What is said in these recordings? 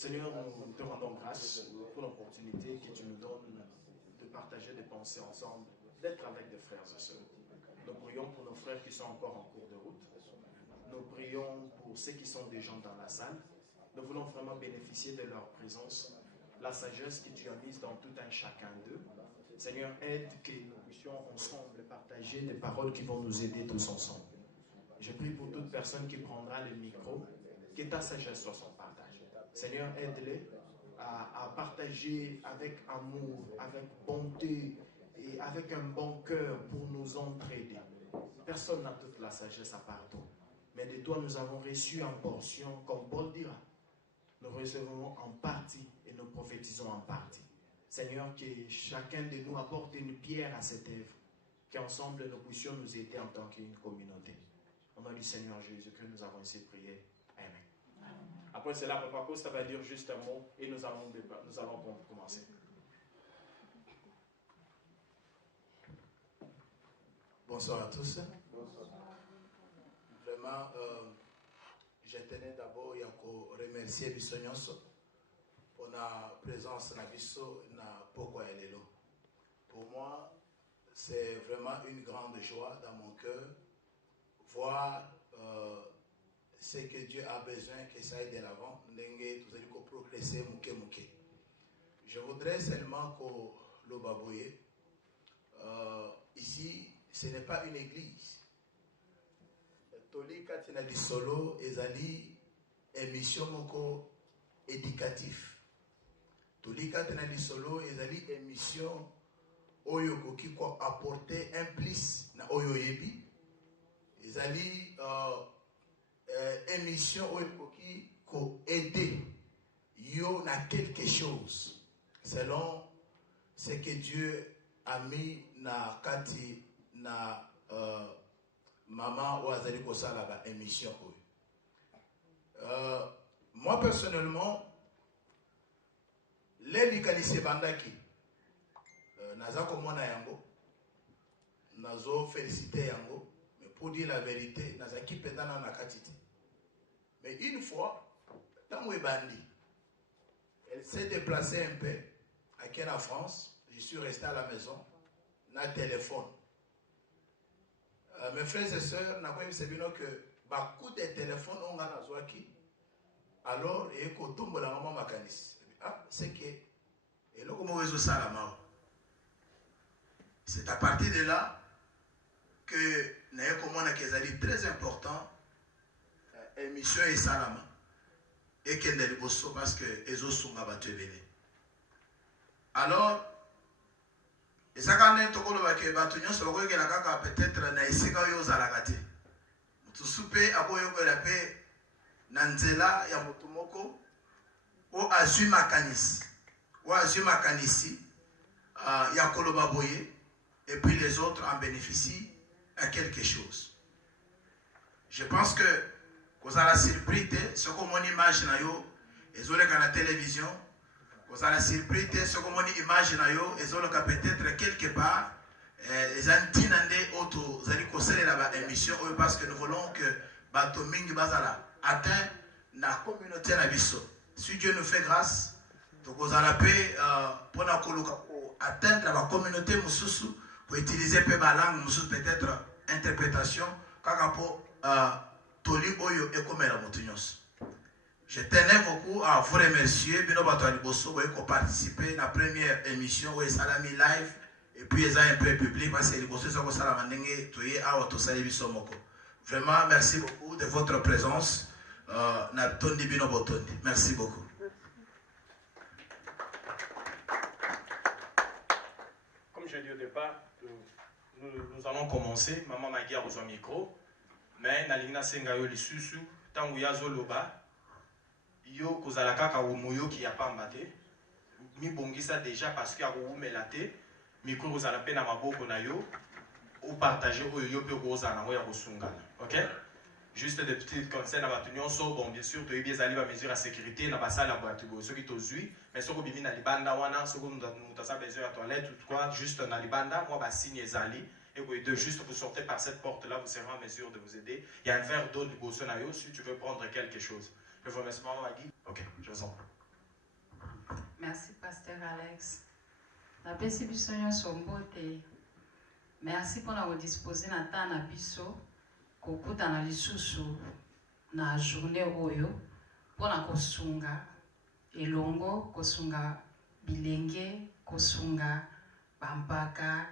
Seigneur, nous te rendons grâce pour l'opportunité que tu nous donnes de partager des pensées ensemble, d'être avec des frères et sœurs. Nous prions pour nos frères qui sont encore en cours de route. Nous prions pour ceux qui sont déjà dans la salle. Nous voulons vraiment bénéficier de leur présence, la sagesse que tu as mise dans tout un chacun d'eux. Seigneur, aide que nous puissions ensemble partager des paroles qui vont nous aider tous ensemble. Je prie pour toute personne qui prendra le micro, que ta sagesse soit son partage. Seigneur, aide-les à partager avec amour, avec bonté et avec un bon cœur pour nous entraider. Personne n'a toute la sagesse à part toi. Mais de toi, nous avons reçu en portion, comme Paul dira. Nous recevons en partie et nous prophétisons en partie. Seigneur, que chacun de nous apporte une pierre à cette œuvre, qu'ensemble nous puissions nous aider en tant qu'une communauté. Au nom du Seigneur Jésus, que nous avons ainsi prié. Amen. Après cela, Papa Costa va dire juste un mot et nous allons commencer. Bonsoir à tous. Vraiment, je tenais d'abord à remercier Biso Nyonso pour la présence de Biso na Poko Elelo. Pour moi, c'est vraiment une grande joie dans mon cœur voir ce que Dieu a besoin que ça aille de l'avant. Progresser mouké mouké. Je voudrais seulement que le babouye ici, ce n'est pas une église. Toli katina di solo ezali émission moko éducatif. Toli katina di solo ezali émission oyo koki ko apporter un plus na oyo yebi. Ezali émission oyo koki ko aider yo na quelque chose selon ce que Dieu a mis na kati na maman ou azali kosala ba émission. Moi personnellement, les likanisi bandaki naza komona yango, nazo féliciter yango, mais pour dire la vérité, naza ki pendana na katiti. Mais une fois, tango ebandi, elle s'est déplacée un peu à en France. Je suis resté à la maison, na téléphone. Mes frères et sœurs, n'a pas eu que beaucoup de téléphones ont gagné. Alors, il y a un la maman makanis. Ah, c'est que et là comment réseau salama. C'est à partir de là que n'a comment na kezali très important émission et salama et kendeli bosso parce que ezo sunga batebele. Alors et ça quand on tokolo ba ke batu nyonso ba koyela kaka peut-être na esika yo zalaka te. Mutu supe akoyo ko la pe na nzela ya mutu moko o azui makanisi. O azui makanisi ya koloba boye et puis les autres en bénéficient à quelque chose. Je pense que vous avez la surprise ce que mon image na yo ezoleka na télévision. Vous avez la surprise, ce que mon image na yo, et peut-être quelque part, les antinandé auto, vous allez conseiller la émission parce que nous voulons que Batoming Bazala atteint la communauté na biso. Si Dieu nous fait grâce, donc vous allez paix pour atteindre la communauté mususu pour utiliser peu la langue mususu peut-être interprétation kakapo toli oyo ekomela mutunyos. Je tenais beaucoup à vous remercier pour participer à la première émission où Salami live et puis ils ont un peu public parce que les bosses sont vraiment merci beaucoup de votre présence. Merci beaucoup. Comme je dis au départ, nous allons commencer. Maman Magui a besoin de micro, mais Nalina Sengayo Lisusu, tant où Yazo Loba. Yo kozala kaka umuyo ki ya pamba te mi bongisa déjà parce que akoumela te micro kozala pe na maboko na yo ou partager oyo yo pe kozala nango ya kosungana. OK, juste des petits conseils na batu nyonso. Bon, bien sûr toyebi ezali ba mesure ya sécurité na basala batu bo soki tozui mais soko bimi na libanda wana soko mutasa besoin ya toilette ou quoi juste na libanda moi ba signe ezali et que juste vous sortez par cette porte là, vous serez en mesure de vous aider. Il y a un verre d'eau de Bosso na yo si tu veux prendre quelque chose. Je vous remercie, Maman Magui. Ok, je vous en prie. Merci, Pasteur Alex. La perception son beauté. Merci pour nous disposer na temps na biso kokuta na lisusu na journée oyo pour na kosunga elongo kosunga bilenge kosunga bampaka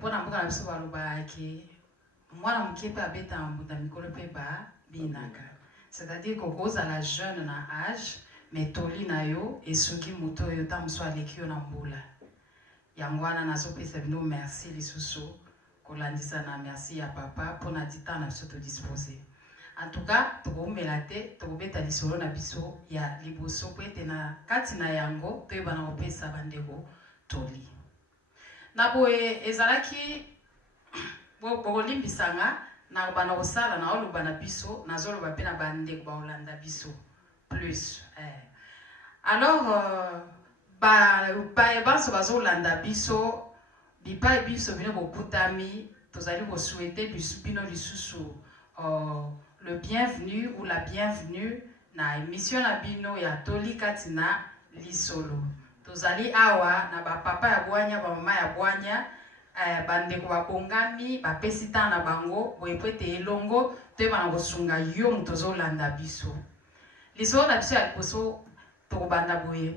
pour na mboka na biso baloba ke mwana moke pe abeta mbuta mikolo pe ba binaka, c'est-à-dire kokozala jeune na âge mais toli na yo esoki moto oyo ta moso aleki yo na mbula yango wana nazopesa bino merci lisusu kolandisa na merci ya papa mpona dita na biso todispose. En tout cas tokomela te tokobeta lisolo na biso ya liboso po ete na kati na yango toyebana kopesa bandeko toli na boye ezalaki bokolimbisanga na bana kosala na oloba na biso nazoloba mpe na bandeko baolanda biso plus alors baso bazolanda biso bipai biso bino bokutami tozali kosouhaite bino lisusu le bienvenu ou la bienvenue na émission na bino ya toli kati na lisolo. Tozali awa na bapapa ya bwanya bamama ya bwanya bandeko babongami bapesi ntan na bango boye po ete elongo toyebana kosunga yo moto ozolanda biso lisolo na biso ya liboso tokobanda boye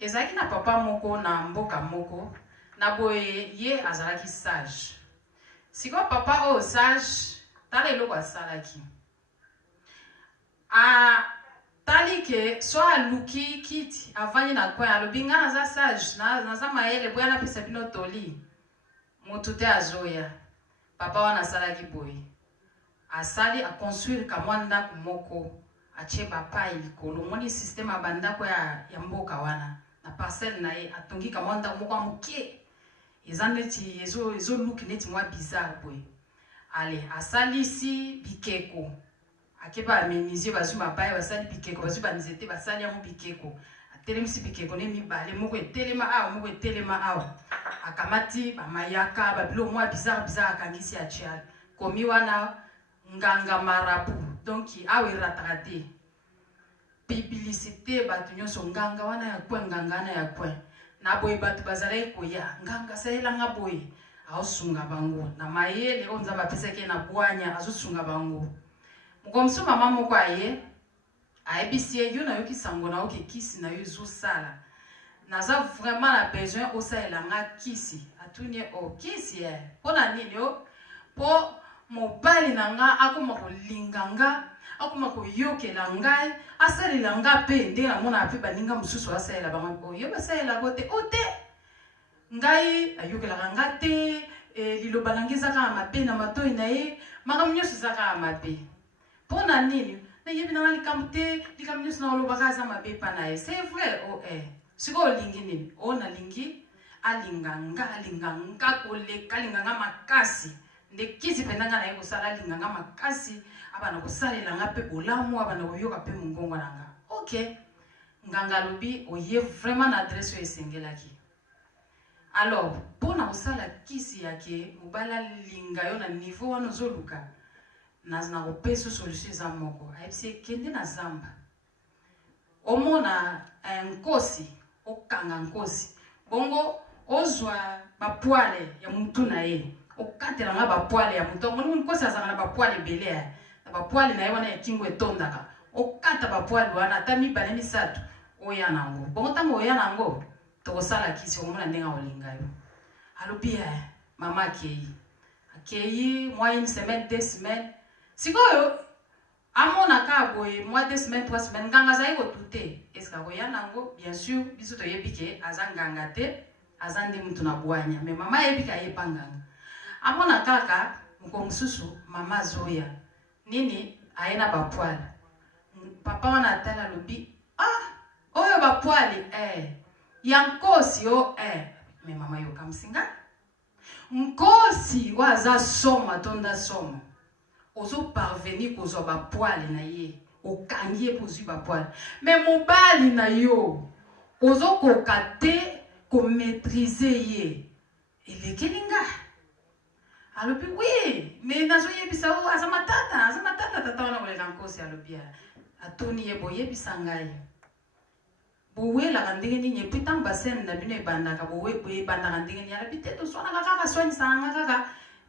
ezalaki na papa moko na mboka moko na boye ye azalaki sage. Sikoyo papa oyo sage tala eloko asalaki tali ke so aluki kiti avandi na coin alobi nga naza sage naza mayele boya napesa bino toli moto te azoya. Papa wana asalaki boye asali aconstruire kamwa ndako moko atie bapai likolo moni systeme ya bandako ya mboka wana na parcelle na ye atongi kamwa ndako moko amoke eza neti ezoluki neti mwa bizarre boye. Ale asalisi bikeko akeba amenizie bazwi bapai basali bikeko bazwi banzete basali yango bikeko atelemisi bikeko ne mibale moko etelema awa moko etelema awa akamati bamayaka babilo mwa bizarre akangisi achial komi wana nganga marabu donc awa erataka te publicité bato nyonso nganga wana ya kwe nganga wana ya kwe na boye bato bazalaki koya nganga salelanga boye aosunga bango na mayele oyo nzambe apesaki na bwanya azosunga bango. Mokomso mama moko aye ayebisi ye yo nayoki sango na oke kisi na yo ezosala naza vraiment na besoin osalelanga kisi atuni kisi mpona nini yo mpo mobali na nga akoma kolinga nga akoma koyokela ngai asalela nga mpe nde namona mpe baninga mosusu asalela bango oyo basalelako te o te ngai ayokelaka nga te liloba nange ezaka ya mabe na matoi na ye makambo nyonso ezaka ya mabe mpona nini nayebi nanga likambo te likambo nyonso na olobaka aza mabe epa na ye c'est vrai sikoyo olingi nini oyo nalingi alinganga koleka alinganga makasi nde kisi mpenza nga na ye kosala alinganga makasi abana kosalela nga mpe bolamu abana koyoka mpe mongongo na nga ok nganga alobi oye vraiment na adresse oyo esengelaki. Alors mpona kosala kisi yake mobali alinga yo na niveau wana ozoluka na kopesa solution eza moko ayebisi ekende na zamba omona nkosi okanga nkosi bongo ozwa bapoile ya mutu na ye okatela nga bapoile ya mutu omoni nkosi azalaka na bapoile ebele na bapoile na ye wana ya kingo etondaka okata bapoile wana ata mibale misato oya nango bongo ntango oya nango tokosala kisi omona ndenge olinga yo. Alobi mama akei mwa une semaine 2 semaines sikoyo amona ka boye mwa 2 semaines 3 semaines nganga azali kotute eske akoya nango bien sûr biso toyebi ke aza nganga te aza nde mutu na bwanya mais mama ayebi ke ayepa nganga amona kaka moko mosusu mama azoya nini aye na bapoile papa wana atala alobi oyo bapoile ya nkosi yo me mama yo kamsinga nkosi waza soma tonda soma ozo parvenir kozwa bapoile na ye okangi ye pozwi bapoile me mobali na yo ozo koka te komaîtriser ye elekeli nga alobi oui me nazoyebisa o aza matata tata wana koleka nkosi alobi atoni ye boyebisa ngai bowe la kandenge ni nye pitang basen na bine banda ka bowe banda kandenge ni ala pite to sona kaka swani sanga kaka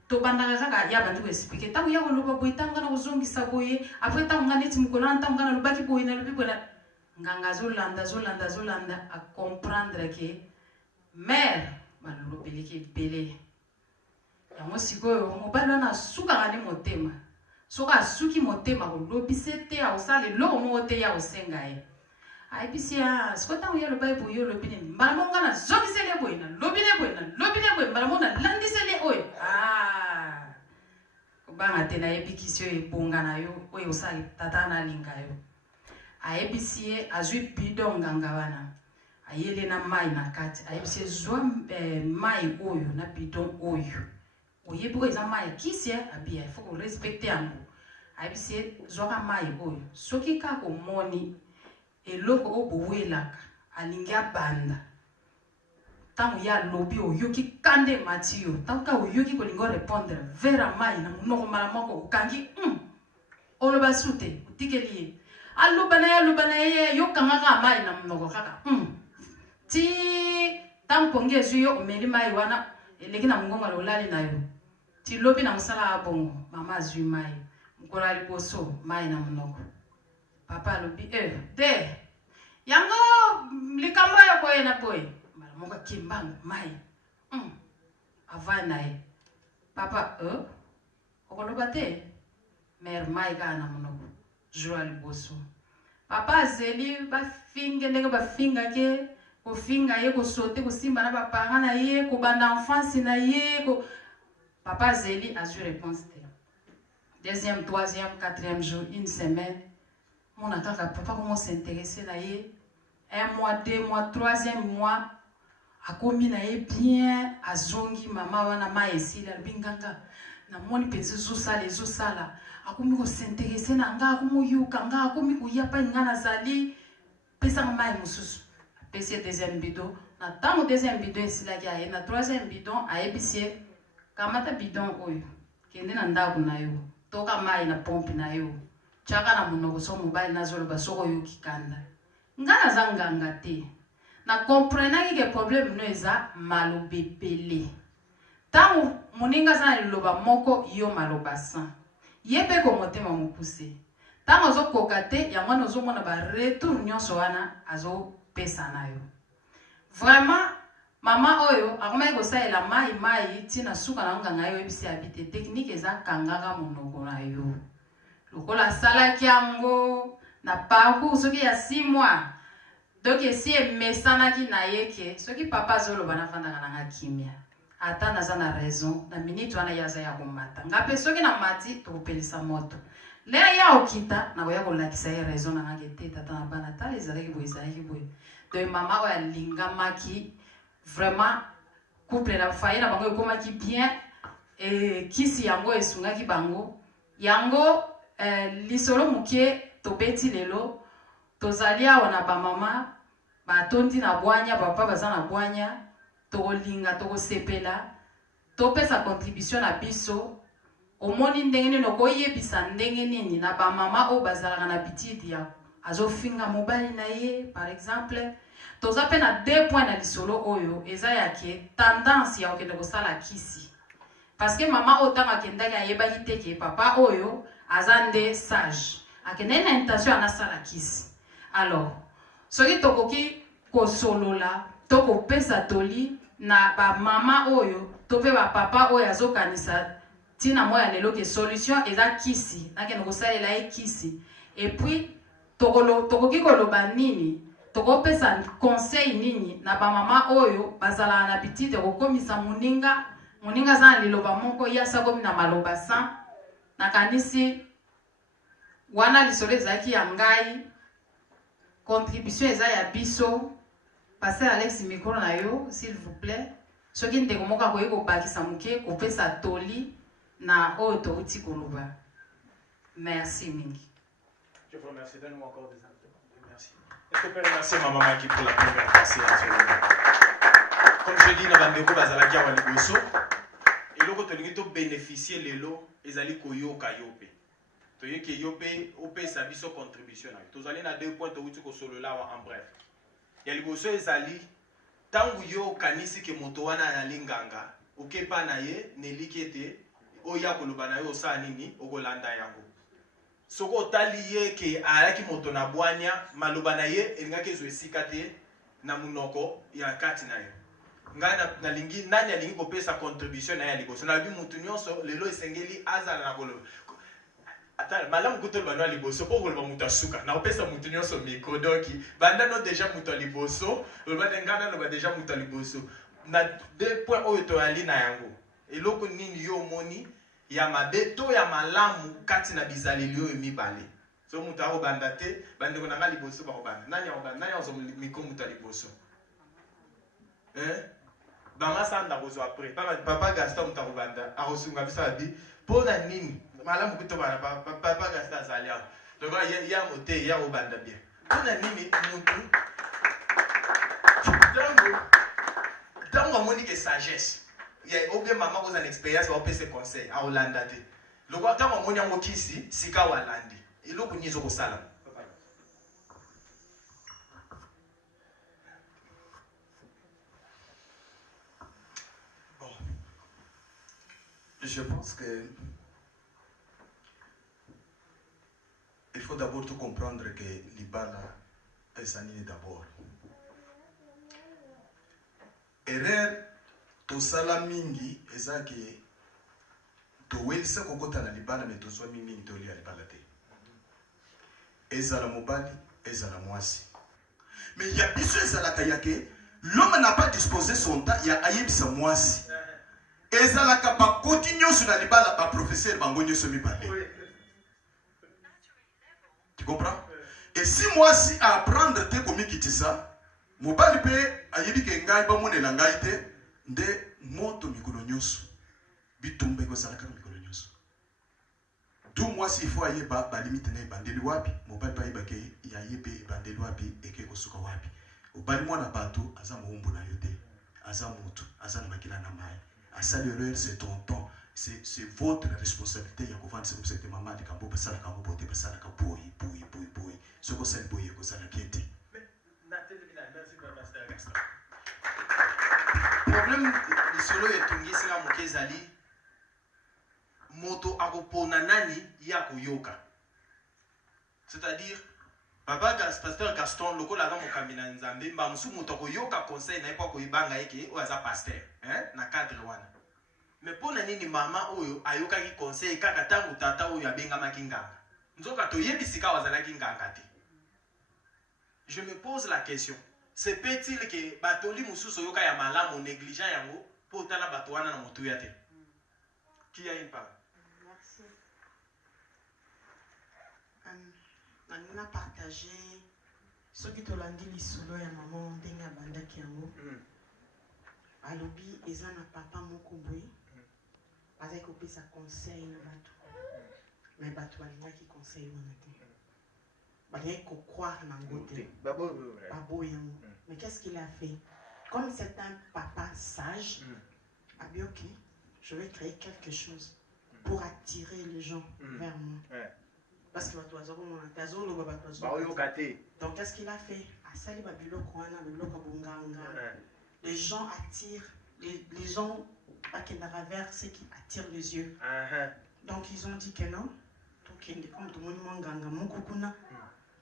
to banda kaka ya bantu expliquer ta ya ko loba boy tanga na uzongi sa boye après ta ngani tumukola ta ngana lobaki boye na lobi bona nganga zolanda a comprendre que mère malolo beliki belé yango sikoyo mobali na suka ngani motema soka suki motema ko lobisete a osale lo mo te ya osenga e ai bisia skota uya lo bible yo lo bine mbala monga na zokisele boina lobile boina mbala mona landisele oy banga tena ebikisio ebonga na yo oyo osali tata na linga yo ayebisie azwi bidon nganga wana ayele na mai na kati ayebisie zwa mai oyo na bidon oyo oyebi ko eza mai kisi abia il faut ko respecter yango ayebisie zwa mai oyo soki kako moni eloko obowelaka alingi abanda tango ya lobi oyoki kande matiyo tango ka oyoki kolingo répondre vera mai na munoko mala moko ukangi oloba sute utikeli alubana ye yokanga ka mai na munoko kaka ti tango pongi ezwi yo omeli mai wana eleki na mungongo lolali na yo ti lobi na mosala abongo mama azwi mai mkola liboso mai na munoko papa alobi de yango likambo ya koyena boye moka kimbangu mai avana e papa okoloba te mère mai kana monoko joa liboso papa azeli bafinge ndenge bafinga ke kofinga ye kosote kosimba na bapara na ye kobanda enfance na ye papa azeli azwi réponse te deuxième troisième quatrième jour une semaine mona kaka papa comment s'intéresser na ye un mois 2 mois troisième mois akomi na ye bien azongi mama wana ma esili alobi nganga namoni mpenza ezosala akomi kosinterese na nga akomoyoka nga akomi koya pa nga nazali pesanga mai mosusu apesi ye deuxième bidon na ntango deuxième bidon esilaki aye na troisième bidon ayebisi ye kamata bidon oyo kende na ndako na yo toka mai na pompe na yo tiaka na monoko so mobali nazoloba soko oyoki kanda nga naza nganga te na comprenaki ke problème no eza maloba epele ntango moninga aza na liloba moko yo maloba san ye mpe komotema mokuse ntango azokoka te yango wana ozomona baretour nyonso wana azopesa na yo vraiment mama oyo akomaki kosalela mai ntina suka na nganga yo oyebisi abi te teknike eza kangaka monoko na yo lokola asalaki yango na parcours soki ya 6 mois donc esi emesanaki na ye ke soki papa azoloba nafandaka nanga kimia ata naza na raison na minute wana ye aza ya komata nga mpe soki na mati tokopelisa moto le ya okita nakoya kolakisa ye raison nanga ke te tata na bana tala ezalaki boye donc mama oyo alingamaki vraiment couple na faye na bango ekomaki bien kisi yango esungaki bango yango lisolo moke tobeti lelo tozali awa na bamama batondi na bwanya papa baza na bwanya tokolinga tokosepela topesa contribution na biso omoni ndenge nini okoyebisa ndenge nini na bamama oyo bazalaka na bitidi ya azofinga mobali na ye par exemple toza mpe na 2 points na lisolo oyo eza yake tendance ya kokende kosala kisi parce que mama oyo ntango akendaki ayebaki te ke papa oyo aza nde sage akendaki na intention anasala kisi alors soki tokoki kosolola tokopesa toli na bamama oyo to mpe bapapa oyo azokanisa ntina moya lelo ke solution eza kisi nakende kosalela ye kisi epuis tokoki koloba nini tokopesa conseil nini na bamama oyo bazalaka na bitite kokomisa moninga aza na liloba moko ye asakomi na maloba san nakanisi wana lisolo ezalaki ya ngai contribution eza ya biso Pasteur Alex micro na yo s'il vous plaît soki ndeko moko akoki kobakisa moke kopesa toli na oyo touti koloba merci mingi. Je vous remercie. Donne-moi encore des instants. Merci. Est-ce que vous pouvez remercier Maman Maki pour la première partie à ce moment? Comme je dis, Nabandeko Bazalaki à Waliboso, et l'autre tolingi to bénéficier lelo ezali koyoka yope. Toyoki yope ope sa biso contribution. Tous allez na 2 points to uti ko solo là en bref. ya liboso ezali tangu yo kanisi ke moto wana ya linganga okepa na ye neliki ete oya koloba na yo osala nini okolanda yango soko otali ye ke ayaki moto na bwanya maloba na ye elingaki ezwa esika te na munoko ya kati na yo ngai nalingi nani alingi kopesa contribution na ye ya liboso nalobi mutu nyonso lelo esengeli azala na koloba ata malamu kutoloba no ya liboso mpo koloba mutu asuka na kopesa mutu nyonso mikro donki banda no deja mutu ya liboso oloba nde ngai naloba deja mutu ya liboso na de point oyo toyali na yango eloko nini yo omoni ya mabe to ya malamu kati na bizaleli oyo mibale so mutu akobanda te bandeko na ngai liboso bakobanda nani azwa mikro mutu ya liboso bangasanda kozwa apres papa Gaston mutu akobanda akosunga biso abi mpo na nini malamu kutobana papa Gaston azali awa donc ya mote ya kobanda bien mpo na nini mutu ntango amoni ke sagesse obie mama kozala na expérience baopesa conseil aolanda te lokwa ntango amoni yango kisi sika walandi eloko nini ezokosala bon je pense que il faut d'abord tout comprendre que libala esanini d'abord erreur tosala mingi eza ke towelisa kokota na libala me tozwa mingi tolia libala te ezala mobali ezala mwasi mais ya biso ezalaka ya ke l'homme n'a pas disposé son temps ya ayebisa mwasi ezalaka bakoti nyonso na libala baprofesseur bango nyonso mibale tu comprends et si mwasi apprendre te komikitisa mobali mpe ayebi ke ngai bamonela ngai te nde moto mikolo nyonso bitumba ekozalaka na mikolo nyonso tu mwasi ifo ayeba balimite na ebandeli wapi mobali mpe ayebake yayebe ebandeli wapi eke kosuka wapi obali mwana bato aza mowumbu na yo te aza motu aza na makila na mai asali erreur c'est ton temps c'est votre responsabilité ya kovandisa kopesa te mama likambo basalaka yango bote basalaka boyi soki osali boyi ekozala bien te problème lisolo etungisika moke ezali moto akopona nani ya koyoka c'est-à-dire papa pasteur Gaston lokola aza mokambi na nzambe mbamusu moto akoyoka conseil na ye mpo akoyebanga eke oyo aza pasteur na cadre wana mais mpo na nini mama oyo ayokaki conseil kaka ntango tata oyo abengamaki nganga nzoka toyebi sika wazalaki nganga te je me pose la question c'est peut-il que batoli mususu yoka ya malamu négligent yango po tala bato wana na motuya te qui a une parole merci nangina partager soki tolandi lisolo ya mama ndenge abandaki yango alobi eza na papa moko boye azali kopesa conseil na bato mais bato balingaki conseil wana te balingaki kokroire nango te baboyi yango mais qu'est-ce qu'il a fait comme c'est un papa sage a dit ok je vais créer quelque chose pour attirer les gens vers moi parce que bato bazomona te azoloba bato bazoyoka te donc qu'est-ce qu'il a fait asali babiloko wana babiloko bonganga les gens attirent les gens bakendaka vers ce qui attire les yeux donc ils ont dit que non tokende comme tomoni monganga moko kuna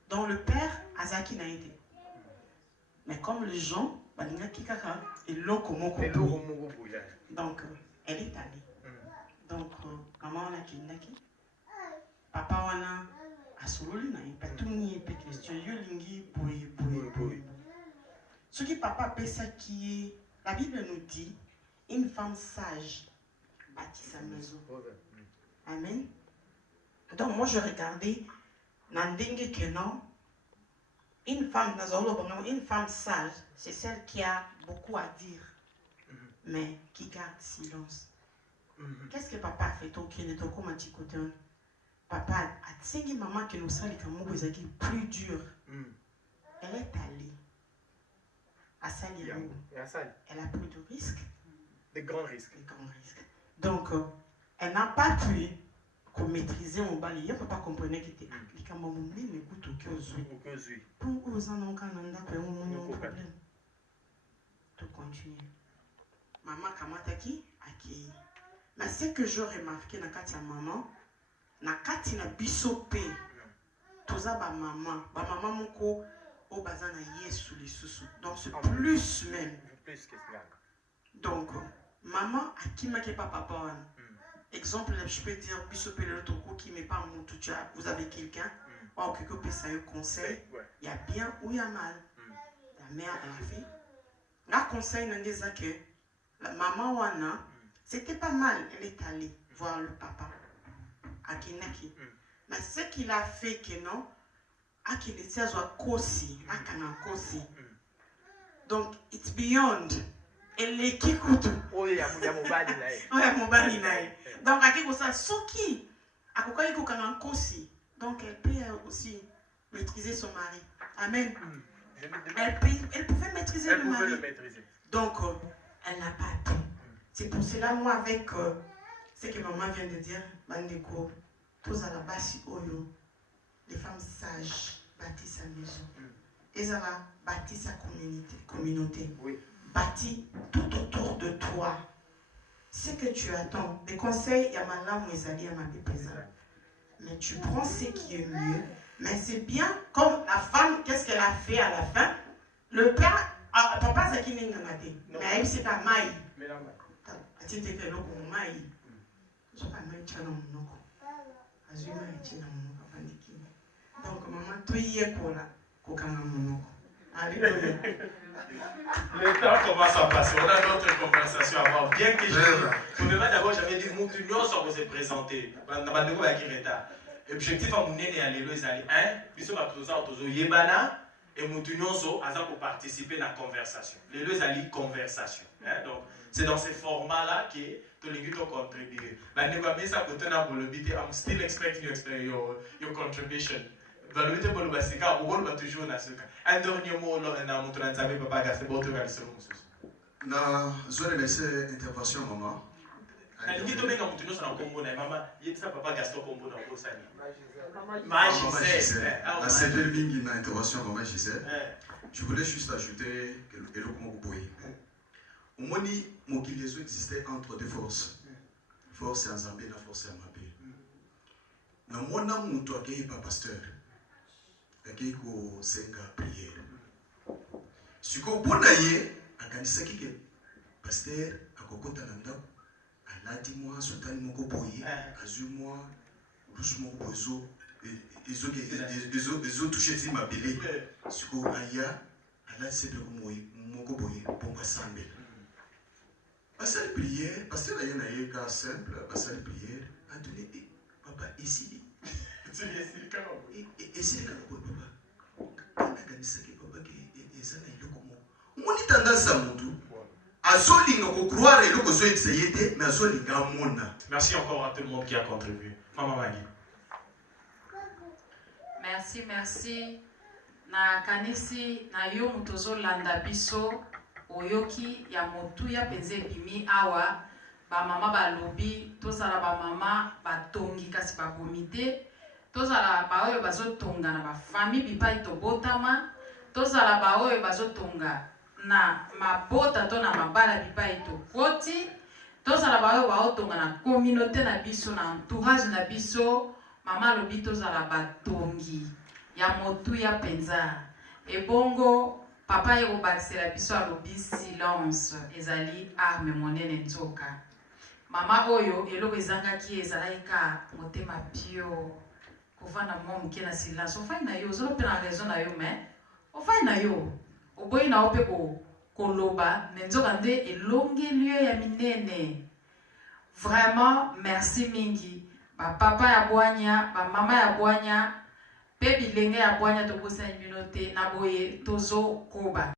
donc le père azaki na ete mais comme les gens balingaki kaka eloko moko donc elle est allée donc maman wana akendaki papa wana asololi na ye batuni ye mpe question yo lingi boye soki papa apesaki ye la Bible nous dit une femme sage bâtit sa maison amen donc moi je regardais nandenge que non une femme sage c'est celle qui a beaucoup à dire mais qui garde silence qu'est-ce que papa a fait okende tokoma côté papa atingi maman que nosalika moko ezalaki plus dur elle est allée à Sali, elle a pris de risques. Des grands risques. Donc, elle n'a pas pu qu'on maîtrisait mon bal. Il y a papa comprenait qu'il était appliqué à mon nez, mais écoute, au cœur, pour aux en Canada, pour un problème. Tout continue. Maman, Kamataki, Aki. Mais ce que j'ai remarqué dans Katia maman, na Katina Bissopé, tout ça, maman moko, au bazana yes sous les sous. Donc, c'est plus même. Donc, maman, à qui m'a pas papa. Exemple, je peux dire, Bissopé le toko qui met pas en mon tout, vous avez quelqu'un, ou quelque chose, ça y conseil, il y a bien ou il y a mal. La mère et la fille. La conseil n'a dit que la maman wana, c'était pas mal, elle est allée voir le papa à Kinaki. Mais ce qu'il a fait que non, à Kinaki a kosi, à Kana kosi. Donc it's beyond. Elle est qui coûte. Oh il y a mon bali là. Oh il y a mon bali là. Donc à qui ça soki, à quoi il faut Kana kosi. Donc elle peut aussi maîtriser son mari. Amen. Elle pouvait maîtriser le mari. Donc, elle n'a pas appris. C'est pour cela, moi, avec ce que maman vient de dire, Bandeko, tous à la base, les femmes sages bâtissent sa maison. Et ça va bâtir sa communauté. Oui. Bâtis tout autour de toi. Ce que tu attends. Des conseils, il y a ma lame, il y a ma bépéza. Mais tu prends ce qui est mieux. Mais c'est bien, comme la femme, qu'est-ce qu'elle a fait à la fin? Le père, papa, c'est qui n'est pas maté. Mais c'est pas maï. Mais non, tu te fais l'eau comme maï. Je ne sais pas, maï, tu as un nom. Azuma, tu as un nom. Donc, maman, tu y es pour là. Alléluia. Le temps commence à passer. On a d'autres conversations à avoir. Bien que je ne d'abord, j'avais dit, nous, on s'est présenté. L'objectif à mon nez, c'est d'aller, nous sommes à Yébana et nous pour participer à la conversation. Les deux alliés conversation. Donc, c'est dans ces formats-là que les gens ont contribué. La négociation, I'm still expecting your contribution. Un dernier mot, papa Gaston, non, je vais laisser intervention, maman. Je voulais juste ajouter que au moins, mon existait entre deux forces. Force en Zambie, la force en Mabé. Dans mon âme, toi qui es pas pasteur, qui est au Senga prière. Si vous avez un pasteur, à Kokota Nanda, à Latimoa, Sultan Mokoboye, à Zumoa, Roussmo Bozo, ils ont touché ma bélé. Si vous avez à la Seble Mokoboye, pour Sambel. Passer la prière, pasteur a un cas simple, passer la prière, a donné, papa, ici. Et c'est le cas de papa. Quand on a dit ça, papa, que ça n'est pas comme on dit tendance à mon tour. Merci encore à tout le monde qui a contribué. Maman Maggie. Merci. Na kanisi na yo mutozo landa biso oyoki ya motu ya penze bimi awa ba mama ba lobi tozala ba mama ba tongi kasi ba komite tozala ba oyo bazotonga na ba famille bipai to botama tozala ba oyo bazotonga na mabota to na mabala bipai to koti tozala ba oyo baotonga na communauté na biso na entourage na biso mama lobi tozala ba tongi ya motu ya penza ebongo papa yeko bakisela biso alobi silence ezali arme monene nzoka mama oyo eloko ezangaki ezalaki ka motema pio kovanda mwa moke na silence ofai na yo ozolope na raison na yo mais ofai na yo oboyi na yo mpe koloba me nzoka nde elongeli yo ya minene. Vraiment merci mingi bapapa ya bwanya bamama ya bwanya pe bilenge ya bwanya tokosa immunité na boye tozo koba.